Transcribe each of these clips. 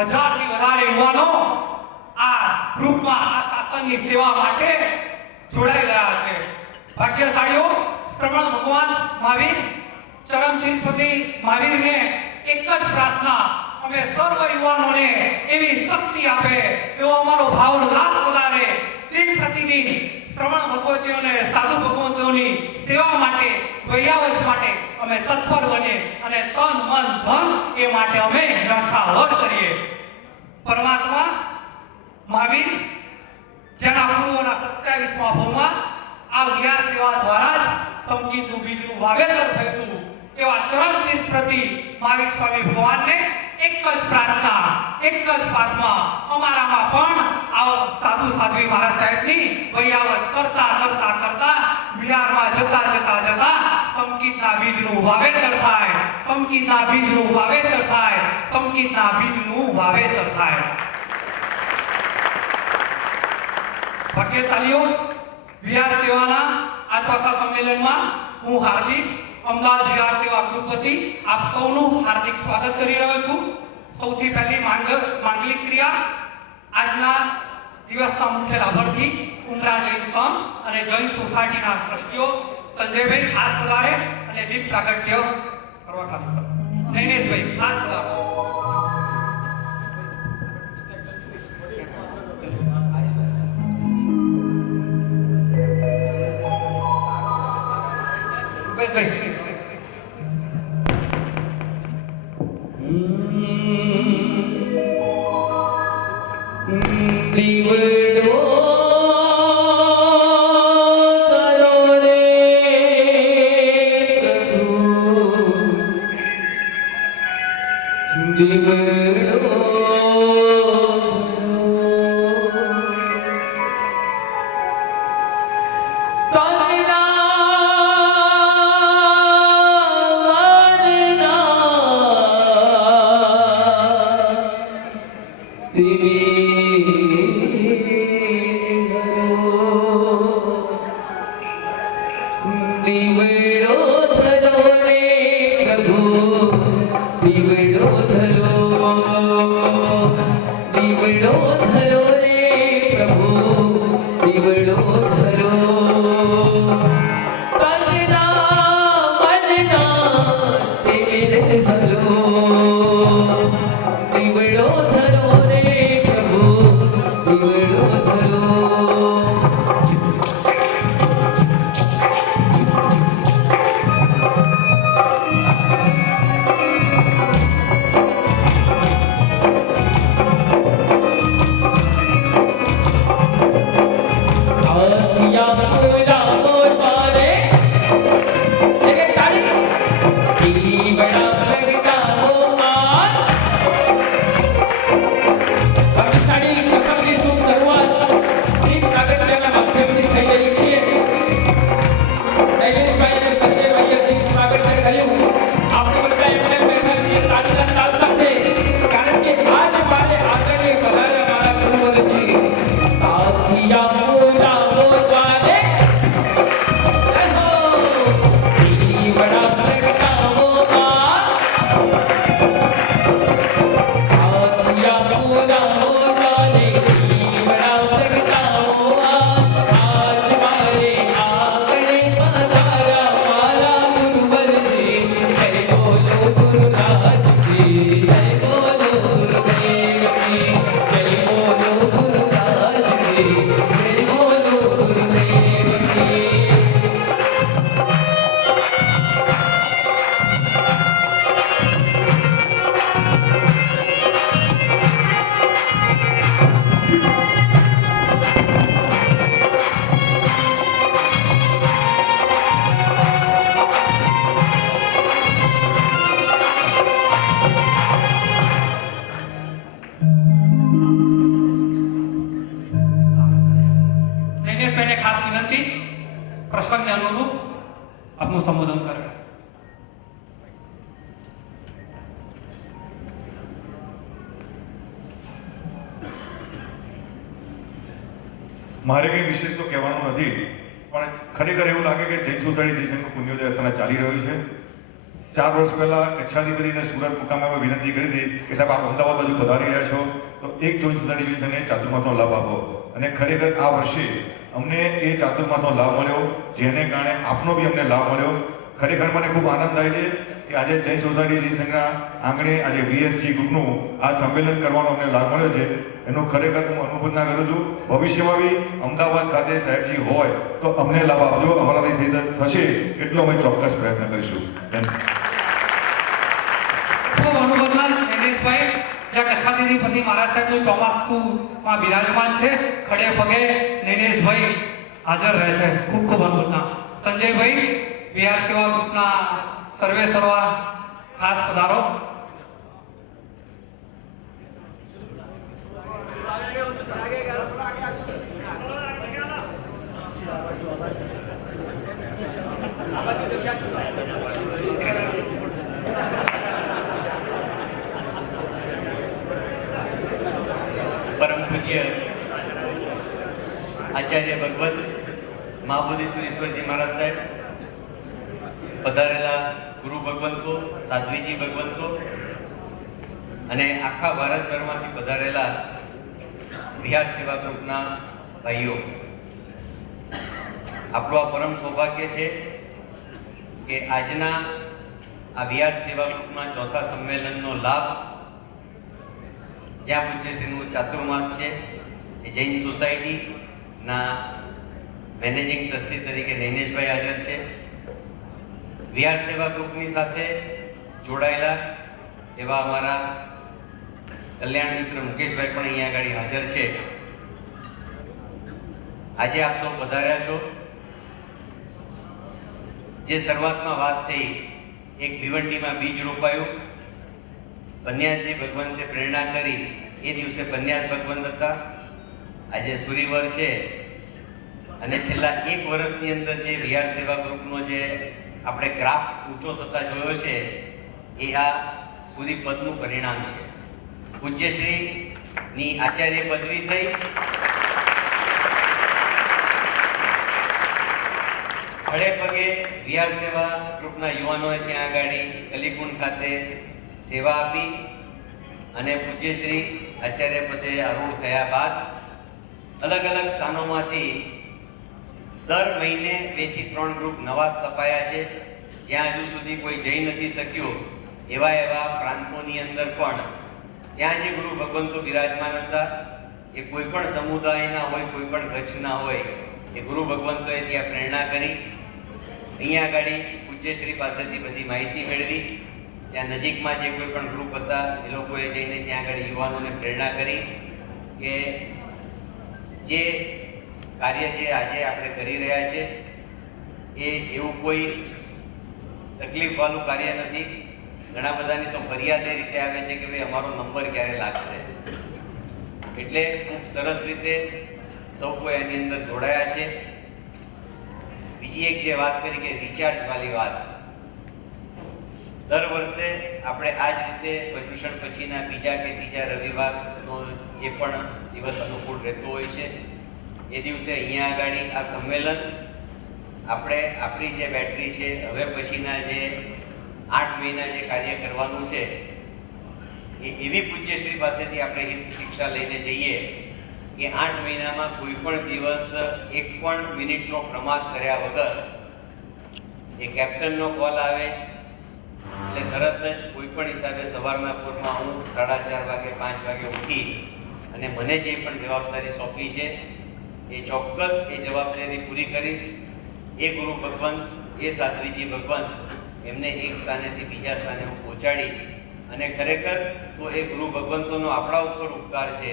1000થી વધારે યુવાનો આ ગ્રુપમાં આ શાસનની સેવા માટે જોડાઈ ગયા છે. ભાગ્યશાળીઓ શ્રવણ ભગવાન મહાવીર ચરમ તિરુપતિ મહાવીરને એક જ પ્રાર્થના, અમે સર્વ યુવાનોને એવી શક્તિ આપે, એવો અમારો ભાવોલ્લાસ વધારે, દિન પ્રતિદિન શ્રવણ ભગવતીઓને સાધુ ભગવતીઓની સેવા માટે, વૈયાવચ માટે અમે તત્પર બને અને તન મન ધન એ માટે અમે રક્ષાવર કરીએ. પરમાત્મા મહાવીર જેના પૂર્વના 27મા ભવમાં આ વિહાર સેવા દ્વારા જ સંગીતનું બીજનું વાવેતર થયું હતું, એવા ચરમ તીર્થ પ્રતિ મહાવીર સ્વામી ભગવાનને એક જ પ્રાર્થના, એક જ પ્રાર્થના, અમારામાં પણ આ સાધુ સાધ્વી મહારાજ સાહેબની વૈયાવચ કરતા કરતા કરતા વિહારમાં જતા જતા જતા સંગીતના બીજનું વાવેતર થાય, સંગીતના બીજનું વાવેતર થાય, સંગીતના બીજનું વાવેતર થાય. ભાગ્યશાલીઓ, વિહાર સેવાના આ ચોથા સંમેલનમાં હું હાર્દિક અમદાવાદ વિહાર સેવા ગ્રુપ વતી આપ સૌનું હાર્દિક સ્વાગત કરી રહ્યો છું. સૌથી પહેલી માંગલિક ક્રિયા આજના દિવસના મુખ્ય લાભાર્થી ઉમરા જૈન સંઘ અને જૈન સોસાયટીના ટ્રસ્ટીઓ સંજયભાઈ ખાસ પધારે અને દીપ પ્રાગટ્ય કરવા ખાસ પધારે. નૈનેશભાઈ ખાસ પધારો. રૂપેશભાઈ દીવડો કરો રે પ્રભુ, દીવડો પ્રસંગને અનુરૂપ આપનું સંબોધન કરે. મારે કંઈ વિશેષ તો કહેવાનું નથી, પણ ખરેખર એવું લાગે કે જૈન સોસાયટી જયશંકર પુણ્યોદય અત્યારે ચાલી રહ્યું છે 4 વર્ષ પહેલા કચ્છાધિપતિને સુરત મુકામે અમે વિનંતી કરી હતી કે સાહેબ આપ અમદાવાદ બાજુ પધારી રહ્યા છો તો એક જોઈન્ટ સોસાયટી જેવી સંઘને ચાતુર્માસનો લાભ આપો. અને ખરેખર આ વર્ષે અમને એ ચાતુર્માસનો લાભ મળ્યો, જેને કારણે આપનો બી અમને લાભ મળ્યો. ખરેખર મને ખૂબ આનંદ થાય છે કે આજે જૈન સોસાયટી જૈન સંઘના આંગણે આજે વીએસજી ગ્રુપનું આ સંમેલન કરવાનો અમને લાભ મળ્યો છે. એનો ખરેખર હું અનુમોદના કરું છું. ભવિષ્યમાં બી અમદાવાદ ખાતે સાહેબજી હોય તો અમને લાભ આપજો. અમારાથી થશે એટલો અમે ચોક્કસ પ્રયત્ન કરીશું. Thank you. ખૂબ અનુભવના નૈનેશભાઈ, જ્યાં કચ્છાધિપતિ મહારાજ સાહેબનું ચોમાસુમાં બિરાજમાન છે, ખડે પગે નૈનેશભાઈ હાજર રહે છે. ખૂબ ખૂબ અનુભવના. સંજયભાઈ, વિહાર સેવા ગ્રુપના સર્વે સર્વા ખાસ પધારો. પરમ પૂજ્ય આચાર્ય ભગવત મહાબોધિસર ઈશ્વરજી મહારાજ સાહેબ, પધારેલા ગુરુ ભગવંતો, સાધ્વીજી ભગવંતો અને આખા ભારતભરમાંથી પધારેલા વિહાર સેવા ગ્રુપના ભાઈઓ, આપણું આ પરમ સૌભાગ્ય છે કે આજના આ વિહાર સેવા ગ્રુપના ચોથા સંમેલનનો લાભ, જ્યાં પૂજ્યશ્રીનું ચાતુર્માસ છે, એ જૈન સોસાયટીના મેનેજિંગ ટ્રસ્ટી તરીકે નૈનેશભાઈ હાજર છે. વિહાર સેવા ગ્રુપની સાથે જોડાયેલા એવા અમારા કલ્યાણ મિત્ર મુકેશભાઈ પણ અહીંયા આગળ હાજર છે. આજે આપ સૌ પધાર્યા છો. જે શરૂઆતમાં વાત થઈ, એક ભિવંડીમાં બીજ રોપાયું, પન્યાસજી ભગવંતે પ્રેરણા કરી, એ દિવસે પન્યાસ ભગવંત હતા. આજે સૂર્યવર છે અને છેલ્લા 1 વર્ષની અંદર જે વિહાર સેવા ગ્રુપનો જે આપણે ગ્રાફ ઊંચો થતા જોયો છે, એ આ સૂર્યપદનું પરિણામ છે. પૂજ્યશ્રીની આચાર્ય પદવી થઈ, ખડે પગે વિહાર સેવા ગ્રુપના યુવાનોએ ત્યાં આગળ કલીકુંડ ખાતે સેવા આપી અને પૂજ્યશ્રી આચાર્ય પદે આરૂઢ થયા બાદ અલગ અલગ સ્થાનોમાંથી દર મહિને 2 થી 3 ગ્રુપ નવા સ્થપાયા છે. જ્યાં હજુ સુધી કોઈ જઈ નથી શક્યું એવા પ્રાંતોની અંદર પણ ત્યાં જે ગુરુ ભગવંતો બિરાજમાન હતા, એ કોઈ પણ સમુદાયના હોય, કોઈ પણ કચ્છના હોય, એ ગુરુ ભગવંતોએ ત્યાં પ્રેરણા કરી. અહીંયા આગળ પૂજ્યશ્રી પાસેથી બધી માહિતી મેળવી. ત્યાં નજીકમાં જે કોઈ પણ ગ્રુપ હતા એ લોકોએ જઈને ત્યાં આગળ યુવાનોને પ્રેરણા કરી કે જે કાર્ય જે આજે આપણે કરી રહ્યા છે એ એવું કોઈ તકલીફવાળું કાર્ય નથી. ઘણા બધાની તો ફરિયાદ એ રીતે આવે છે કે ભાઈ અમારો નંબર ક્યારે લાગશે. એટલે ખૂબ સરસ રીતે સૌ કોઈ એની અંદર જોડાયા છે. બીજી એક જે વાત કરી કે રિચાર્જ વાળી વાત, દર વર્ષે આપણે આ જ રીતે પર્યુષણ પછીના બીજા કે ત્રીજા રવિવારનો જે પણ દિવસ અનુકૂળ રહેતો હોય છે, એ દિવસે અહીંયા આગળ આ સંમેલન આપણે આપણી જે બેટરી છે, હવે પછીના જે 8 મહિના જે કાર્ય કરવાનું છે, એ એવી પૂજ્યશ્રી પાસેથી આપણે હિત શિક્ષા લઈને જઈએ કે 8 મહિનામાં કોઈ પણ દિવસ 1 પણ મિનિટનો પ્રમાદ કર્યા વગર એ કેપ્ટનનો કોલ આવે એટલે તરત જ કોઈ પણ હિસાબે સવારના પૂરમાં હું 4:30 વાગે 5 વાગે ઉઠી અને મને જે પણ જવાબદારી સોંપી છે એ ચોક્કસ એ જવાબદારી પૂરી કરીશ. એ ગુરુ ભગવંત, એ સાધ્વીજી ભગવંત, એમને એક સ્થાનેથી બીજા સ્થાને હું પહોંચાડી અને ખરેખર તો એ ગુરુ ભગવંતોનો આપણા ઉપર ઉપકાર છે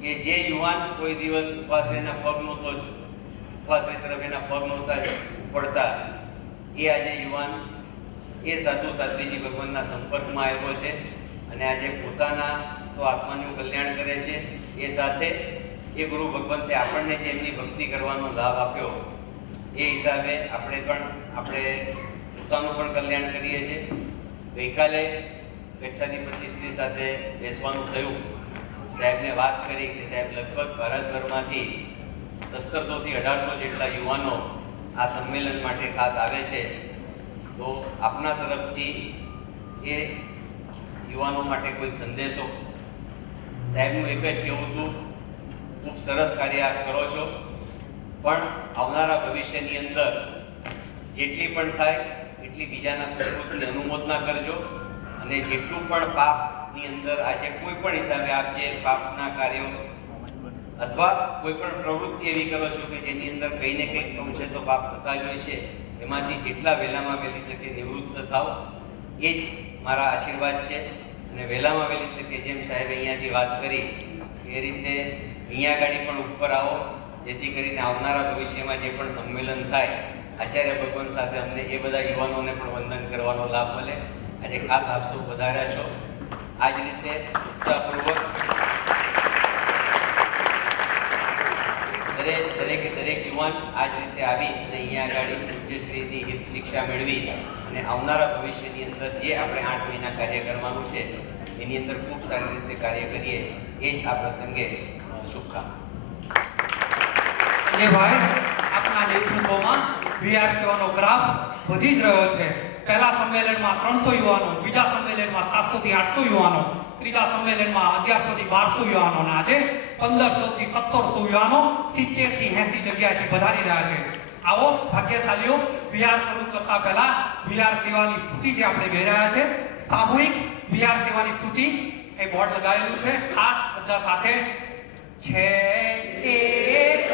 કે જે યુવાન કોઈ દિવસ ઉપાશ્રયના પગ નહોતો જ, ઉપાશ્રય તરફ એના પગ નહોતા પડતા, એ આજે યુવાન એ સાધુ સાધ્વીજી ભગવાનના સંપર્કમાં આવ્યો છે અને આજે પોતાના તો આત્માનું કલ્યાણ કરે છે. એ સાથે એ ગુરુ ભગવંતે આપણને જે એમની ભક્તિ કરવાનો લાભ આપ્યો, એ હિસાબે આપણે પોતાનું પણ કલ્યાણ કરીએ છીએ. ગઈકાલે કચ્છાધિપતિશ્રી સાથે બેસવાનું થયું. સાહેબને વાત કરી કે સાહેબ લગભગ ભારતભરમાંથી 1700 થી 1800 જેટલા યુવાનો આ સંમેલન માટે ખાસ આવે છે. તો આપના તરફથી એ યુવાનો માટે કોઈ સંદેશો? સાહેબનું એક જ કહેવું હતું, ખૂબ સરસ કાર્ય આપ કરો છો, પણ આવનારા ભવિષ્યની અંદર જેટલી પણ થાય એટલી બીજાના સુકૃતની અનુમોદના કરજો, અને જેટલું પણ પાપની અંદર આજે કોઈ પણ હિસાબે આપ જે પાપના કાર્યો અથવા કોઈ પણ પ્રવૃત્તિ એવી કરો છો કે જેની અંદર કંઈ ને કંઈક અંશે તો પાપ થતા જ હોય છે, એમાંથી જેટલા વહેલામાં વહેલી તકે નિવૃત્ત થાવ એ જ મારા આશીર્વાદ છે. અને વહેલામાં વહેલી તકે જેમ સાહેબે અહીંયાથી વાત કરી એ રીતે અહીંયા ગાડી પણ ઉપર આવો, જેથી કરીને આવનારા ભવિષ્યમાં જે પણ સંમેલન થાય આચાર્ય ભગવાન સાથે અમને એ બધા યુવાનોને પણ વંદન કરવાનો લાભ મળે. આજે ખાસ આપ સૌ વધાર્યા છો. આ જ રીતે ઉત્સાહપૂર્વક દરેક યુવાન આ જ રીતે આવી અને અહીંયા આગળ પૂજ્યશ્રીની હિત શિક્ષા મેળવી અને આવનારા ભવિષ્યની અંદર જે આપણે 8 મહિના કાર્ય કરવાનું છે એની અંદર ખૂબ સારી રીતે કાર્ય કરીએ એ જ આ પ્રસંગે શુભકામના. એ ભાઈ, આપના નેતૃત્વમાં VR સેવાનો ગ્રાફ વધી જ રહ્યો છે. પહેલા સંમેલનમાં 300 યુવાનો, બીજા સંમેલનમાં 700 થી 800 યુવાનો, ત્રીજા સંમેલનમાં 1100 થી 1200 યુવાનો, અને આજે 1500 થી 1700 યુવાનો 70 થી 80 જગ્યાએથી પધારી રહ્યા છે. આવો ભાગ્યશાલીઓ, VR શરૂ કરતા પહેલા VR સેવાની સ્તુતિ જે આપણે ગાઈ રહ્યા છે, સામૂહિક VR સેવાની સ્તુતિ, એ બોર્ડ લગાવેલું છે, ખાસ બધા સાથે છે એક